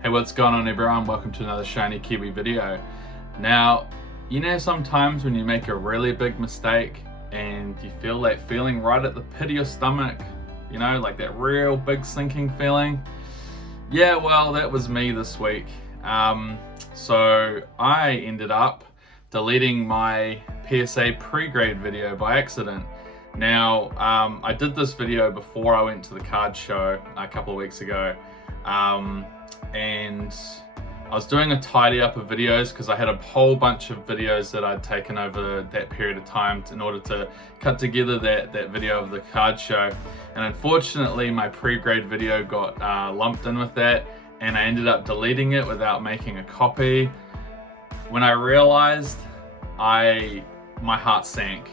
Hey, what's going on everyone? Welcome to another Shiny Kiwi video. Now, you know sometimes when you make a really big mistake and you feel that feeling right at the pit of your stomach, you know, like that real big sinking feeling? Yeah, well, that was me this week. So I ended up deleting my PSA pre-grade video by accident. Now, I did this video before I went to the card show a couple of weeks ago. And I was doing a tidy up of videos because I had a whole bunch of videos that I'd taken over that period of time in order to cut together that video of the card show. And unfortunately, my pre-grade video got lumped in with that, and I ended up deleting it without making a copy. When I realized, my heart sank.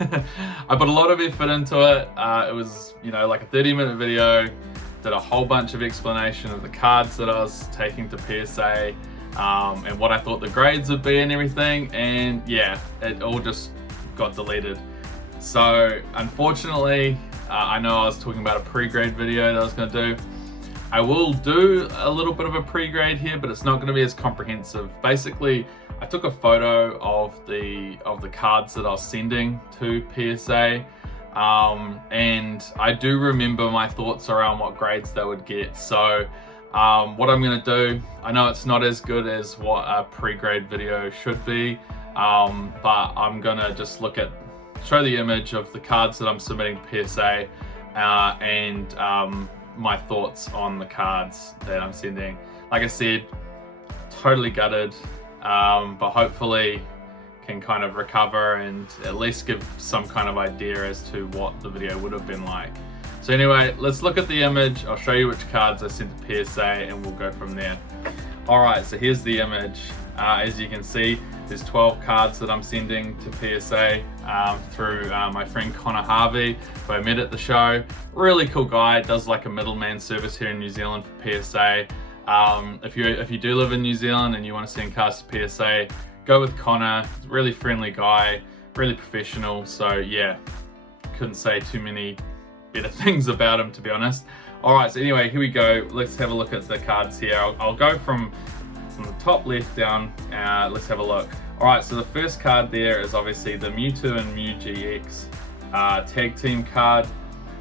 I put a lot of effort into it. It was, you know, like a 30-minute video. Did a whole bunch of explanation of the cards that I was taking to PSA and what I thought the grades would be and everything, and yeah, it all just got deleted. So unfortunately, I know I was talking about a pre-grade video that I was going to do. I will do a little bit of a pre-grade here, but it's not going to be as comprehensive. Basically, I took a photo of the cards that I was sending to PSA. And I do remember my thoughts around what grades they would get. So what I'm going to do, I know it's not as good as what a pre-grade video should be, but I'm going to just show the image of the cards that I'm submitting to PSA and my thoughts on the cards that I'm sending. Like I said, totally gutted, but hopefully can kind of recover and at least give some kind of idea as to what the video would have been like. So anyway, let's look at the image. I'll show you which cards I sent to PSA and we'll go from there. Alright, so here's the image. As you can see, there's 12 cards that I'm sending to PSA through my friend Charvey, who I met at the show. Really cool guy, does like a middleman service here in New Zealand for PSA. If you do live in New Zealand and you want to send cards to PSA, go with Connor. He's a really friendly guy, really professional. So yeah, couldn't say too many better things about him, to be honest. All right, so anyway, here we go. Let's have a look at the cards here. I'll go from the top left down. Let's have a look. All right, so the first card there is obviously the Mewtwo and Mew GX tag team card.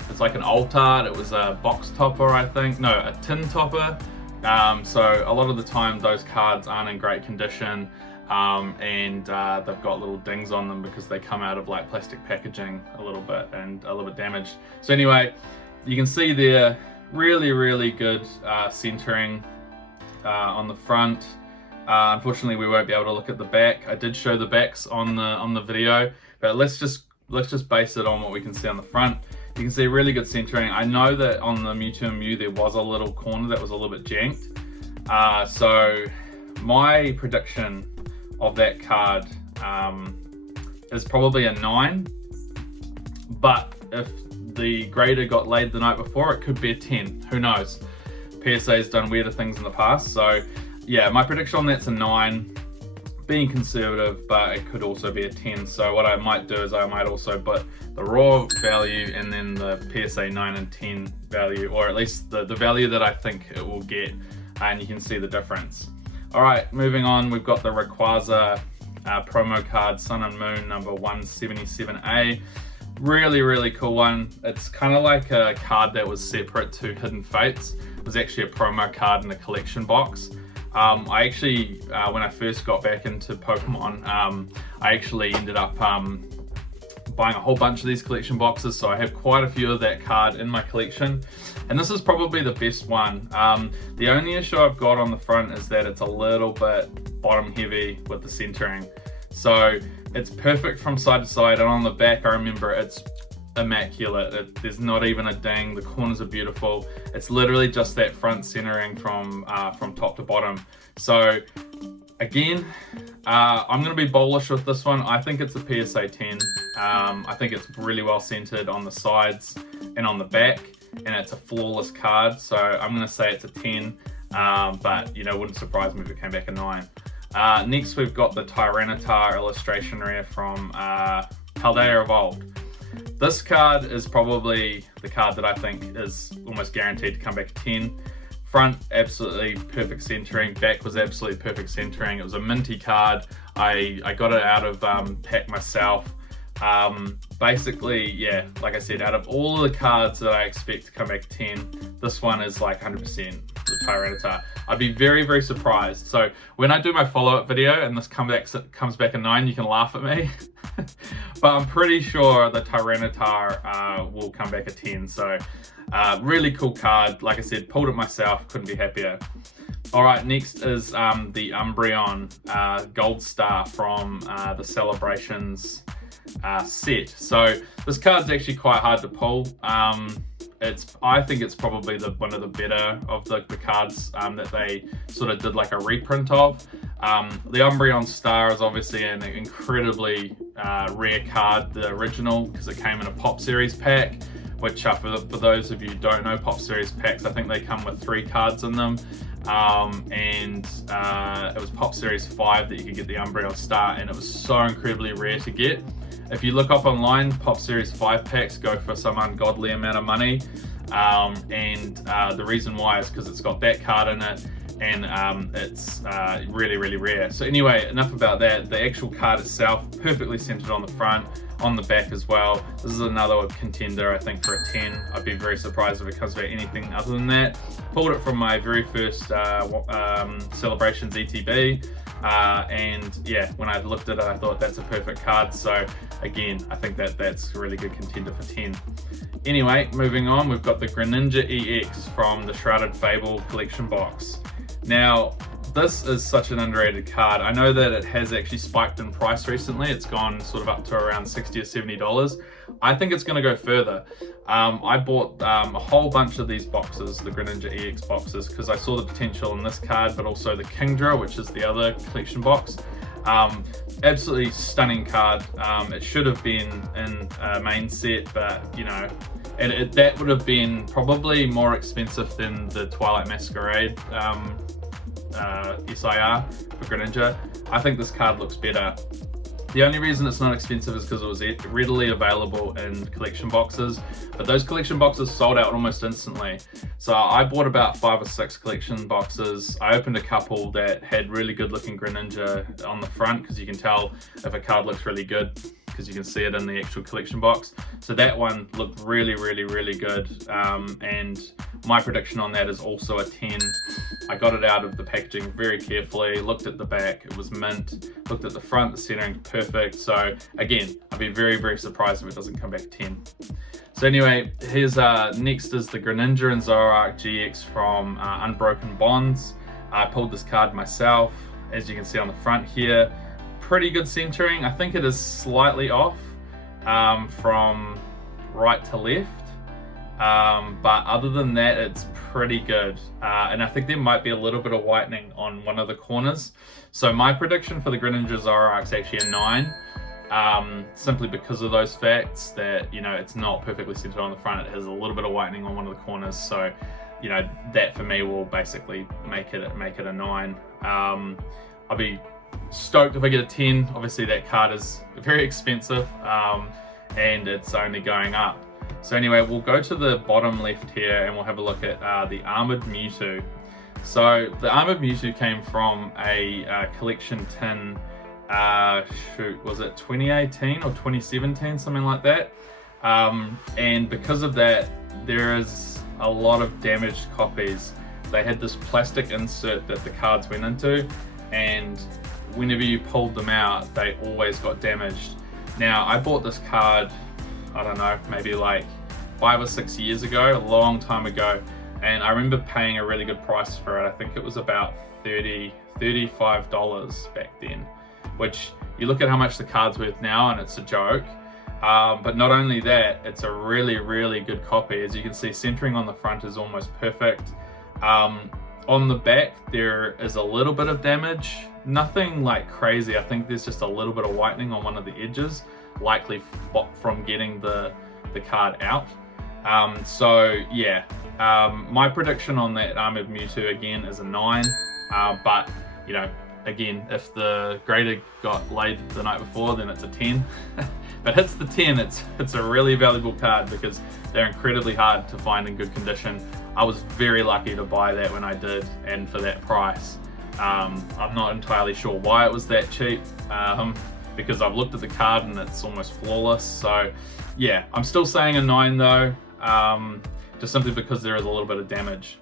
It's like an alt art. It was a box topper, I think. No, a tin topper. So a lot of the time those cards aren't in great condition. And they've got little dings on them because they come out of like plastic packaging a little bit and a little bit damaged. So anyway, you can see there really good centering on the front. Unfortunately, we won't be able to look at the back. I did show the backs on the video, but let's just base it on what we can see on the front. You can see really good centering. I know that on the Mewtwo and Mew there was a little corner that was a little bit janked. So my prediction of that card is probably a 9, but if the grader got laid the night before, it could be a 10. Who knows? PSA's done weirder things in the past, so yeah, my prediction on that's a 9, being conservative, but it could also be a 10. So what I might do is I might also put the raw value and then the PSA 9 and 10 value, or at least the value that I think it will get, and you can see the difference. All right, moving on, we've got the Rayquaza promo card, Sun and Moon number 177A. Really cool one. It's kind of like a card that was separate to Hidden Fates. It was actually a promo card in a collection box. I actually, when I first got back into Pokemon, I actually ended up buying a whole bunch of these collection boxes, so I have quite a few of that card in my collection, and this is probably the best one. The only issue I've got on the front is that it's a little bit bottom heavy with the centering, so it's perfect from side to side, and on the back I remember it's immaculate. There's not even a ding. The corners are beautiful. It's literally just that front centering from top to bottom. So again, I'm going to be bullish with this one. I think it's a PSA 10. I think it's really well centered on the sides and on the back, and it's a flawless card. So I'm going to say it's a 10, but you know, wouldn't surprise me if it came back a 9. Next, we've got the Tyranitar illustration rare from Paldea Evolved. This card is probably the card that I think is almost guaranteed to come back a 10. Front, absolutely perfect centering. Back was absolutely perfect centering. It was a minty card. I got it out of pack myself. Basically, yeah, like I said, out of all of the cards that I expect to come back 10, this one is like 100% the Tyranitar. I'd be very, very surprised. So when I do my follow-up video and this comes back a 9, you can laugh at me. But I'm pretty sure the Tyranitar will come back a 10. So really cool card. Like I said, pulled it myself, couldn't be happier. All right, next is the Umbreon Gold Star from the Celebrations set. So this card's actually quite hard to pull. I think it's probably one of the better of the cards that they sort of did like a reprint of. The Umbreon Star is obviously an incredibly rare card, the original, because it came in a Pop Series pack, which for those of you who don't know, Pop Series packs, I think they come with 3 cards in them. It was Pop Series 5 that you could get the Umbreon Star, and it was so incredibly rare to get. If you look up online, Pop Series 5 packs go for some ungodly amount of money. The reason why is because it's got that card in it, and it's really, really rare. So anyway, enough about that. The actual card itself, perfectly centered on the front, on the back as well. This is another contender, I think, for a 10. I'd be very surprised if it comes back anything other than that. Pulled it from my very first Celebrations ETB. And yeah, when I looked at it, I thought that's a perfect card. So again, I think that's a really good contender for 10. Anyway, moving on, we've got the Greninja EX from the Shrouded Fable collection box. Now, this is such an underrated card. I know that it has actually spiked in price recently. It's gone sort of up to around $60 or $70. I think it's going to go further. I bought a whole bunch of these boxes, the Greninja EX boxes, because I saw the potential in this card, but also the Kingdra, which is the other collection box. Absolutely stunning card. It should have been in a main set, but you know, that would have been probably more expensive than the Twilight Masquerade SIR for Greninja. I think this card looks better. The only reason it's not expensive is because it was readily available in collection boxes, but those collection boxes sold out almost instantly. So I bought about 5 or 6 collection boxes. I opened a couple that had really good looking Greninja on the front, because you can tell if a card looks really good because you can see it in the actual collection box. So that one looked really, really, really good. And my prediction on that is also a 10. I got it out of the packaging very carefully, looked at the back, it was mint, looked at the front, the centering perfect. So again, I'd be very, very surprised if it doesn't come back 10. So anyway, here's next is the Greninja and Zoroark GX from Unbroken Bonds. I pulled this card myself, as you can see on the front here. Pretty good centering. I think it is slightly off from right to left. But other than that, it's pretty good. And I think there might be a little bit of whitening on one of the corners. So my prediction for the Greninja Zoroark is actually a 9. Simply because of those facts that, you know, it's not perfectly centered on the front. It has a little bit of whitening on one of the corners. So, you know, that for me will basically make it a 9. I'll be stoked if I get a 10. Obviously that card is very expensive, and it's only going up. So anyway, we'll go to the bottom left here and we'll have a look at the Armored Mewtwo. So the Armored Mewtwo came from a collection tin, was it 2018 or 2017, something like that. And because of that, there is a lot of damaged copies. They had this plastic insert that the cards went into, and whenever you pulled them out, they always got damaged. Now, I bought this card, I don't know, maybe like 5 or 6 years ago, a long time ago, and I remember paying a really good price for it. I think it was about $35 back then, which you look at how much the card's worth now and it's a joke. But not only that, it's a really, really good copy. As you can see, centering on the front is almost perfect. On the back, there is a little bit of damage, nothing like crazy. I think there's just a little bit of whitening on one of the edges, likely from getting the card out. So yeah, my prediction on that Armored Mewtwo again is a 9, but you know, Again, if the grader got laid the night before, then it's a 10. But hits the 10, it's a really valuable card because they're incredibly hard to find in good condition. I was very lucky to buy that when I did, and for that price. I'm not entirely sure why it was that cheap, because I've looked at the card and it's almost flawless. So yeah, I'm still saying a 9 though, just simply because there is a little bit of damage.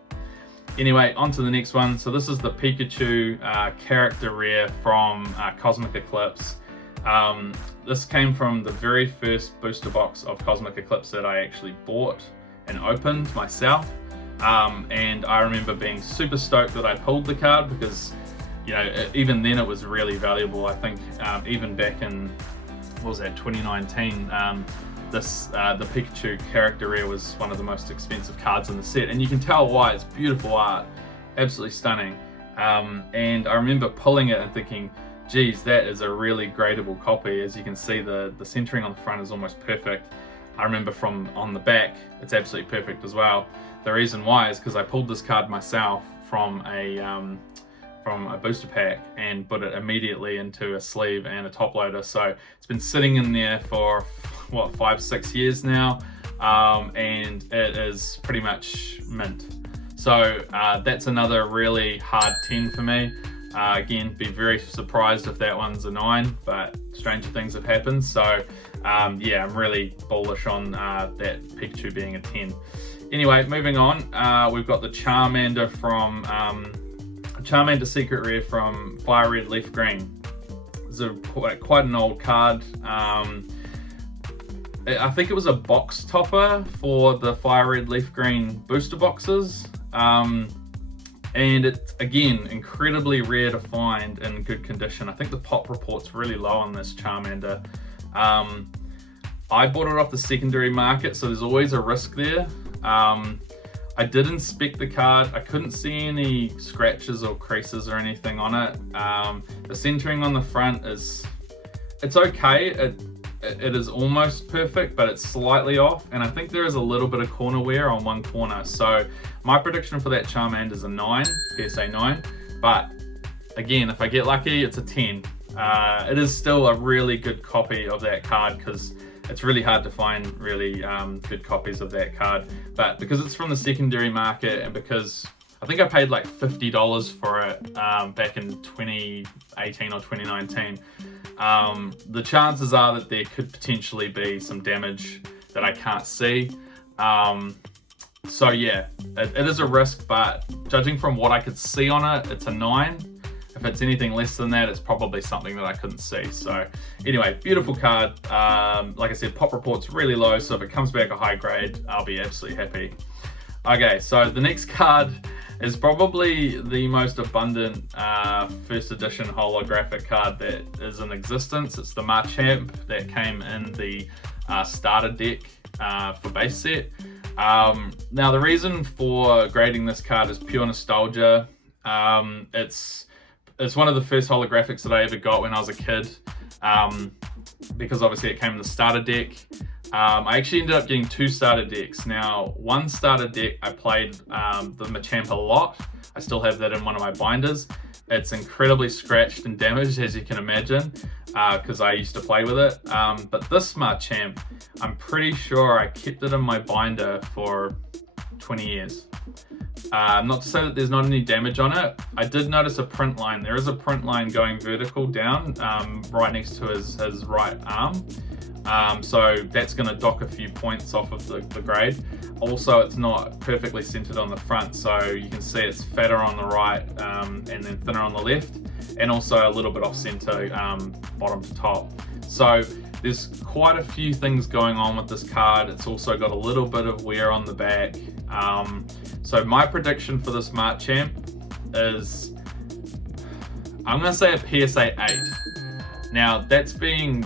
Anyway, on to the next one. So this is the Pikachu character rare from Cosmic Eclipse. This came from the very first booster box of Cosmic Eclipse that I actually bought and opened myself. And I remember being super stoked that I pulled the card because, you know, even then it was really valuable. I think even back in, what was that, 2019, the Pikachu character rare was one of the most expensive cards in the set, and you can tell why. It's beautiful art, absolutely stunning. And I remember pulling it and thinking, geez, that is a really gradable copy. As you can see, the centering on the front is almost perfect. I remember from on the back, it's absolutely perfect as well. The reason why is because I pulled this card myself from a booster pack and put it immediately into a sleeve and a top loader. So it's been sitting in there for what, 5-6 years now, and it is pretty much mint. So that's another really hard 10 for me. Again, be very surprised if that one's a 9, but stranger things have happened. So yeah, I'm really bullish on that Pikachu being a 10. Anyway, moving on, we've got the Charmander from Charmander Secret Rare from Fire Red Leaf Green. It's quite an old card. I think it was a box topper for the Fire Red Leaf Green booster boxes. And it's, again, incredibly rare to find in good condition. I think the pop report's really low on this Charmander. I bought it off the secondary market, so there's always a risk there. I did inspect the card. I couldn't see any scratches or creases or anything on it. The centering on the front it's okay. It is almost perfect, but it's slightly off, and I think there is a little bit of corner wear on one corner. So my prediction for that Charmander is a 9, PSA 9, but again, if I get lucky, it's a 10. It is still a really good copy of that card because it's really hard to find really good copies of that card. But because it's from the secondary market, and because I think I paid like $50 for it back in 2018 or 2019, the chances are that there could potentially be some damage that I can't see. So yeah, it is a risk, but judging from what I could see on it, it's a 9. If it's anything less than that, it's probably something that I couldn't see. So anyway, beautiful card. Like I said, pop report's really low, so if it comes back a high grade, I'll be absolutely happy. Okay, so the next card is probably the most abundant first edition holographic card that is in existence. It's the Machamp that came in the starter deck for base set. Now the reason for grading this card is pure nostalgia. It's one of the first holographics that I ever got when I was a kid, because obviously it came in the starter deck. I actually ended up getting 2 starter decks. Now, one starter deck I played the Machamp a lot. I still have that in one of my binders. It's incredibly scratched and damaged, as you can imagine, because I used to play with it. But this Machamp, I'm pretty sure I kept it in my binder for 20 years. Not to say that there's not any damage on it. I did notice a print line. There is a print line going vertical down right next to his right arm. So that's going to dock a few points off of the grade. Also, it's not perfectly centered on the front, so you can see it's fatter on the right and then thinner on the left, and also a little bit off center bottom to top. So there's quite a few things going on with this card. It's also got a little bit of wear on the back. So my prediction for this Machamp is, I'm going to say a PSA 8. Now that's being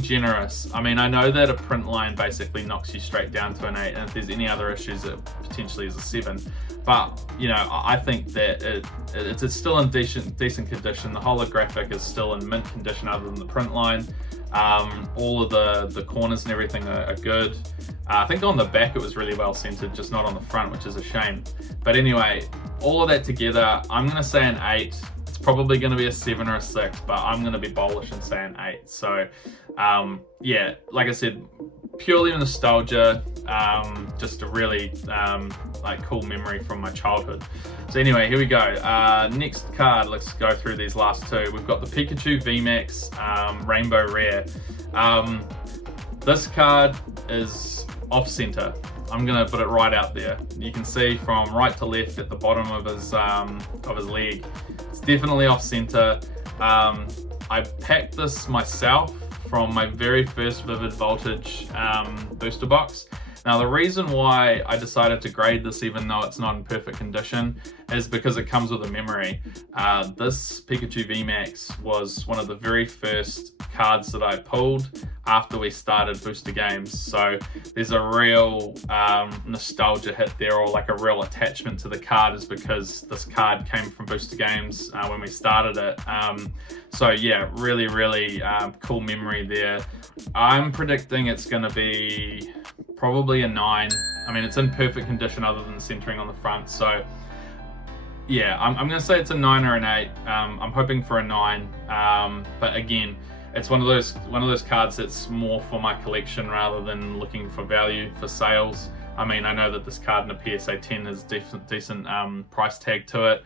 generous. I mean, I know that a print line basically knocks you straight down to an 8, and if there's any other issues, it potentially is a 7. But you know, I think that it's still in decent condition. The holographic is still in mint condition, other than the print line. All of the corners and everything are good. I think on the back it was really well centered, just not on the front, which is a shame. But anyway, all of that together, I'm going to say an 8. It's probably going to be a 7 or a 6, but I'm going to be bullish and say an 8. So yeah, like I said, purely nostalgia, just a really like cool memory from my childhood. So anyway, here we go. Next card, let's go through these last two. We've got the Pikachu VMAX Rainbow Rare. This card is off center. I'm gonna put it right out there. You can see from right to left at the bottom of his leg. It's definitely off center. I packed this myself from my very first Vivid Voltage booster box. Now the reason why I decided to grade this even though it's not in perfect condition is because it comes with a memory. This Pikachu VMAX was one of the very first cards that I pulled after we started booster games, so there's a real nostalgia hit there, or like a real attachment to the card, is because this card came from booster games when we started it. So yeah, really cool memory there. I'm predicting it's going to be probably a 9. I mean, it's in perfect condition other than centering on the front, so yeah, I'm going to say it's a 9 or an 8. I'm hoping for a 9, but again, it's one of those cards that's more for my collection rather than looking for value for sales. I mean, I know that this card in a PSA 10 is decent price tag to it.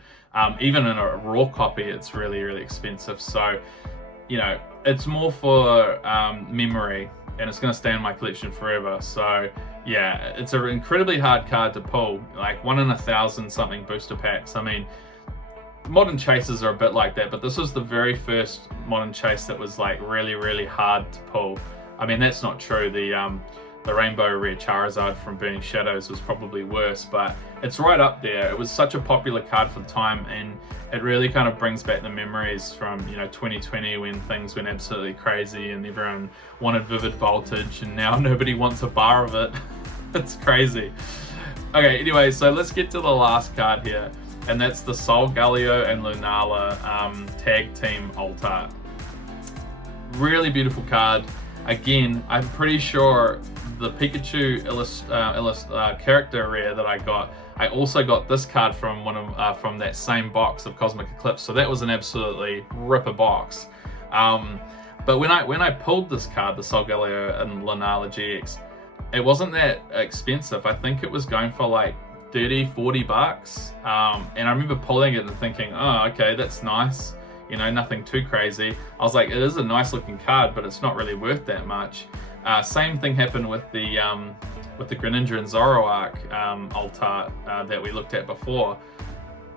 Even in a raw copy, it's really expensive. So, you know, it's more for memory, and it's going to stay in my collection forever. So yeah, it's an incredibly hard card to pull, like 1 in 1,000 something booster packs. I mean, modern chases are a bit like that, but this was the very first modern chase that was like really hard to pull. I mean, that's not true. The Rainbow Rare Charizard from Burning Shadows was probably worse, but it's right up there. It was such a popular card for the time, and it really kind of brings back the memories from, you know, 2020 when things went absolutely crazy and everyone wanted Vivid Voltage, and now nobody wants a bar of it. It's crazy. Okay, anyway, so let's get to the last card here, and that's the Solgaleo and Lunala Tag Team Alt Art. Really beautiful card. Again, I'm pretty sure the Pikachu character rare that I also got this card from from that same box of Cosmic Eclipse, so that was an absolutely ripper box. But when I pulled this card, the Solgaleo and Lunala GX, it wasn't that expensive. I think it was going for like 30-40 bucks, and I remember pulling it and thinking, oh, okay, that's nice, you know, nothing too crazy. I was like, it is a nice looking card, but it's not really worth that much. Same thing happened with the Greninja and Zoroark alt art that we looked at before.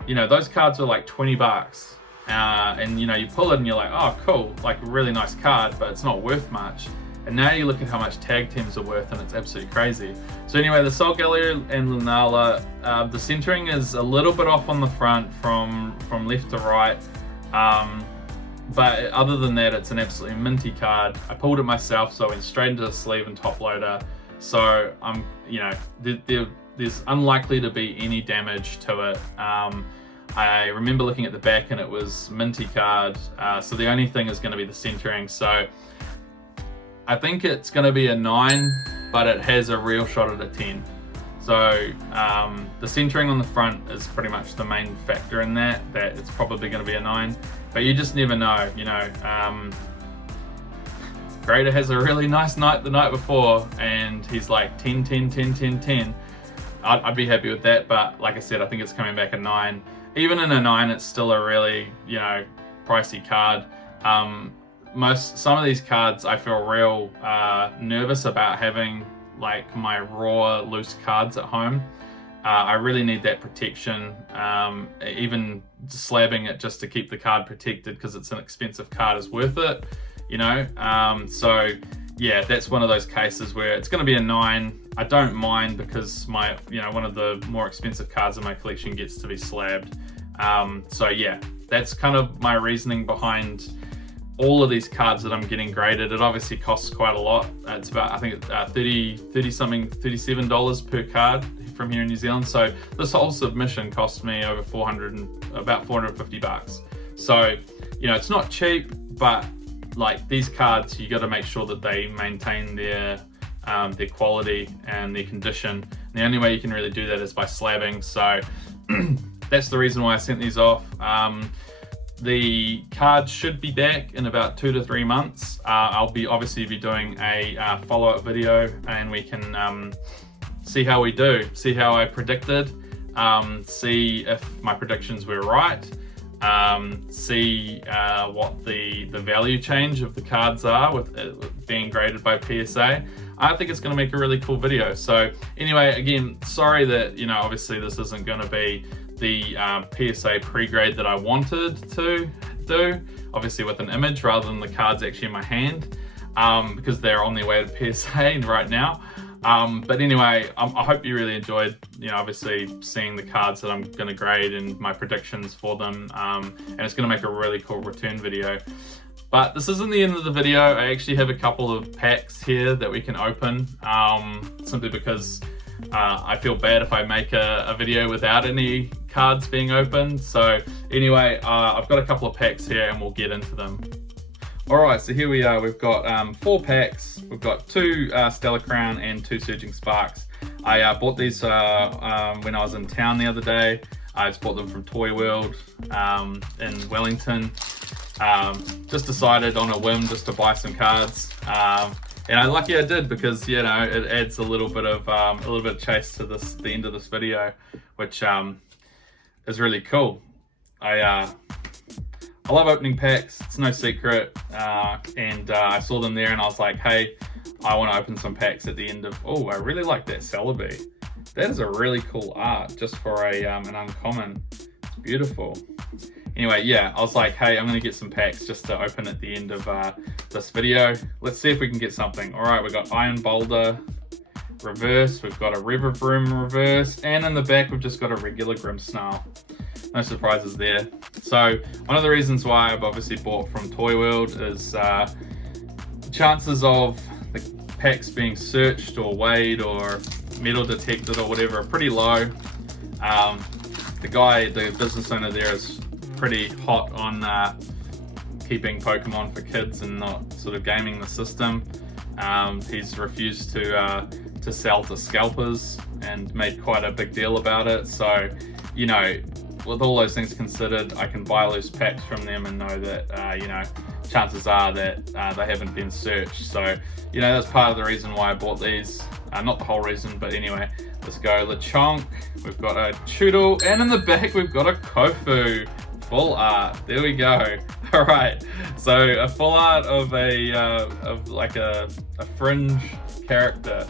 You know, those cards were like 20 bucks, and you know, you pull it and you're like, oh cool, like a really nice card, but it's not worth much. And now you look at how much tag teams are worth, and it's absolutely crazy. So anyway, the Solgaleo and Lunala, the centering is a little bit off on the front from left to right. But other than that, it's an absolutely minty card. I pulled it myself, so I went straight into the sleeve and top loader. So I'm, you know, there's unlikely to be any damage to it. I remember looking at the back and it was minty card. So the only thing is going to be the centering. So I think it's going to be a 9, but it has a real shot at a 10. So the centering on the front is pretty much the main factor in that it's probably going to be a 9, but you just never know, you know. Grader has a really nice night the night before and he's like 10, 10, 10, 10, 10. I'd be happy with that, but like I said, I think it's coming back a 9. Even in a 9, it's still a really, you know, pricey card. Some of these cards I feel real nervous about having like my raw loose cards at home. I really need that protection, even slabbing it just to keep the card protected because it's an expensive card is worth it, you know. So yeah, that's one of those cases where it's going to be a 9. I don't mind because my, you know, one of the more expensive cards in my collection gets to be slabbed. So yeah, that's kind of my reasoning behind all of these cards that I'm getting graded. It obviously costs quite a lot. It's about, I think, $37 per card from here in New Zealand. So this whole submission cost me over about 450 bucks. So, you know, it's not cheap, but like these cards, you got to make sure that they maintain their quality and their condition. And the only way you can really do that is by slabbing. So that's the reason why I sent these off. The card should be back in about 2 to 3 months. I'll be obviously doing a follow-up video, and we can see how we do, see how I predicted, see if my predictions were right, see what the value change of the cards are with being graded by PSA. I think it's going to make a really cool video. So anyway, again, sorry that, you know, obviously this isn't going to be the PSA pre-grade that I wanted to do, obviously with an image rather than the cards actually in my hand, because they're on their way to PSA right now. But anyway, I hope you really enjoyed, you know, obviously seeing the cards that I'm going to grade and my predictions for them, and it's going to make a really cool return video. But this isn't the end of the video. I actually have a couple of packs here that we can open, simply because I feel bad if I make a video without any cards being opened. So anyway, I've got a couple of packs here and we'll get into them. Alright, so here we are. We've got 4 packs. We've got 2 Stellar Crown and 2 Surging Sparks. I bought these when I was in town the other day. I just bought them from Toy World in Wellington. Just decided on a whim just to buy some cards. And I'm lucky I did, because, you know, it adds a little bit of chase to the end of this video, which is really cool. I love opening packs, it's no secret, and I saw them there and I was like, hey, I want to open some packs at the end of... Oh, I really like that Celebi. That is a really cool art just for an uncommon. It's beautiful. Anyway, yeah, I was like, hey, I'm going to get some packs just to open at the end of this video. Let's see if we can get something. All right, we've got Iron Boulder reverse, we've got a River Vroom reverse, and in the back we've just got a regular Grimmsnarl. No surprises there. So one of the reasons why I've obviously bought from Toy World is the chances of the packs being searched or weighed or metal detected or whatever are pretty low. The business owner there is pretty hot on keeping Pokemon for kids and not sort of gaming the system. He's refused to sell to scalpers and made quite a big deal about it. So, you know, with all those things considered, I can buy loose packs from them and know that, you know, chances are that they haven't been searched. So, you know, that's part of the reason why I bought these. Not the whole reason, but anyway, let's go. Lechonk, we've got a Choodle, and in the back we've got a Kofu. Full art. There we go. All right. So a full art of of like a fringe character.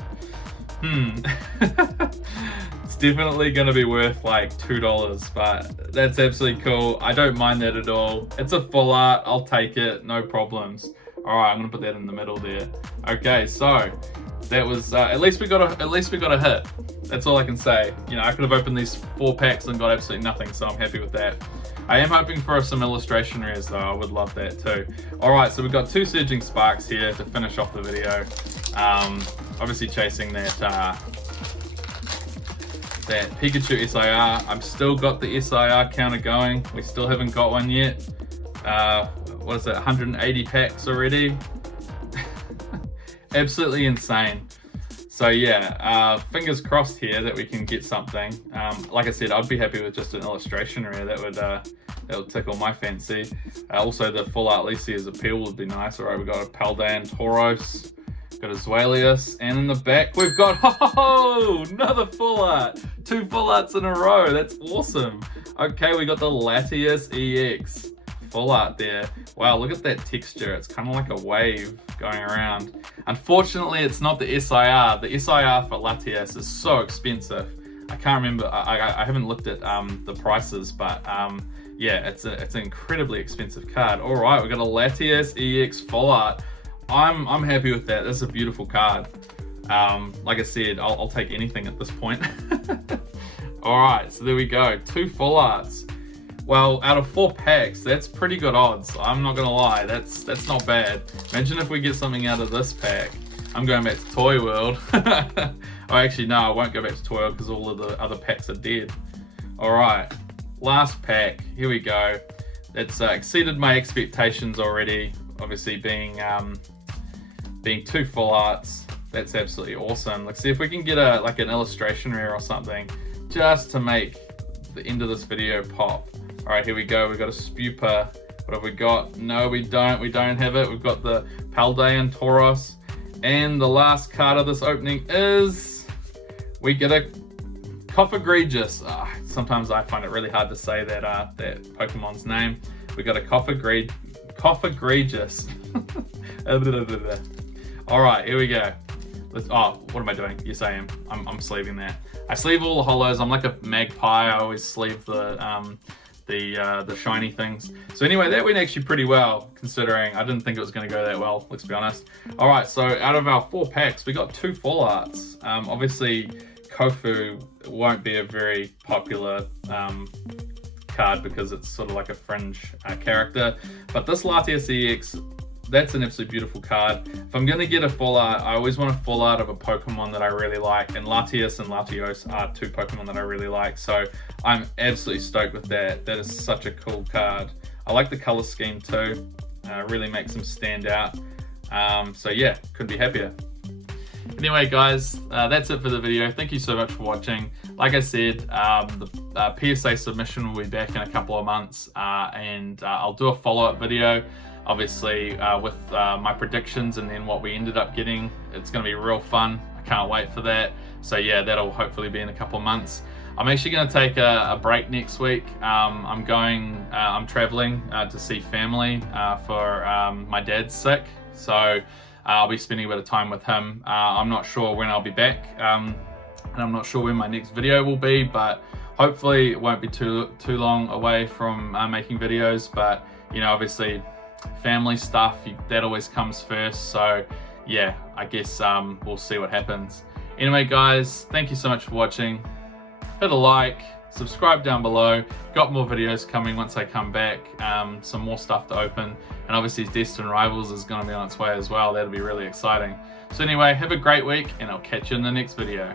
It's definitely going to be worth like $2, but that's absolutely cool. I don't mind that at all. It's a full art. I'll take it. No problems. All right. I'm going to put that in the middle there. Okay. So that was at least we got a hit. That's all I can say. You know, I could have opened these 4 packs and got absolutely nothing, so I'm happy with that. I am hoping for some illustration rares though. I would love that too. Alright, so we've got 2 Surging Sparks here to finish off the video. Obviously chasing that Pikachu SIR. I've still got the SIR counter going. We still haven't got one yet. What is it, 180 packs already? Absolutely insane. So yeah, fingers crossed here that we can get something. Like I said, I'd be happy with just an illustration rare. That would tickle my fancy. Also, the full art Lisia's Appeal would be nice. All right, we've got a Paldean Tauros, got a Zweilius, and in the back we've got another full art. 2 full arts in a row. That's awesome. Okay, we got the Latias EX. Full art there. Wow, look at that texture. It's kind of like a wave going around. Unfortunately, it's not the SIR. The SIR for Latias is so expensive. I can't remember. I haven't looked at the prices, but yeah, it's an incredibly expensive card. All right, we've got a Latias EX full art. I'm happy with that. That's a beautiful card. Like I said, I'll take anything at this point. All right, so there we go. 2 full arts. Well, out of 4 packs, that's pretty good odds. I'm not gonna lie, that's not bad. Imagine if we get something out of this pack. I'm going back to Toy World. Oh, actually, no, I won't go back to Toy World because all of the other packs are dead. All right, last pack. Here we go. It's exceeded my expectations already. Obviously, being 2 full arts. That's absolutely awesome. Let's see if we can get like an illustration rare or something, just to make the end of this video pop. All right, here we go. We've got a Spupa. What have we got? No, we don't. We don't have it. We've got the Paldean Tauros. And the last card of this opening is we get a Cofagrigus. Sometimes I find it really hard to say that Pokemon's name. We got a Cofagrigus. All right, here we go. What am I doing? Yes, I am. I'm sleeving that. I sleeve all the holos. I'm like a magpie. I always sleeve the shiny things. So anyway, that went actually pretty well, considering I didn't think it was going to go that well, let's be honest. All right, so out of our 4 packs, we got 2 full arts. Obviously, Kofu won't be a very popular card because it's sort of like a fringe character. But this Latias EX, that's an absolutely beautiful card. If I'm going to get a full art, I always want a full art of a Pokemon that I really like. And Latias and Latios are 2 Pokemon that I really like. So I'm absolutely stoked with that. That is such a cool card. I like the color scheme too. Really makes them stand out. So yeah, couldn't be happier. Anyway guys, that's it for the video. Thank you so much for watching. Like I said, the PSA submission will be back in a couple of months, and I'll do a follow-up video, obviously with my predictions and then what we ended up getting. It's going to be real fun. I can't wait for that. So yeah, that'll hopefully be in a couple of months. I'm actually going to take a break next week. I'm traveling to see family for my dad's sick. So I'll be spending a bit of time with him. I'm not sure when I'll be back, and I'm not sure when my next video will be, but hopefully it won't be too long away from making videos. But you know, obviously family stuff, that always comes first. So yeah, I guess we'll see what happens. Anyway guys, thank you so much for watching. Hit a like, subscribe down below. Got more videos coming once I come back. Some more stuff to open, and obviously Destined Rivals is going to be on its way as well. That'll be really exciting. So anyway, have a great week, and I'll catch you in the next video.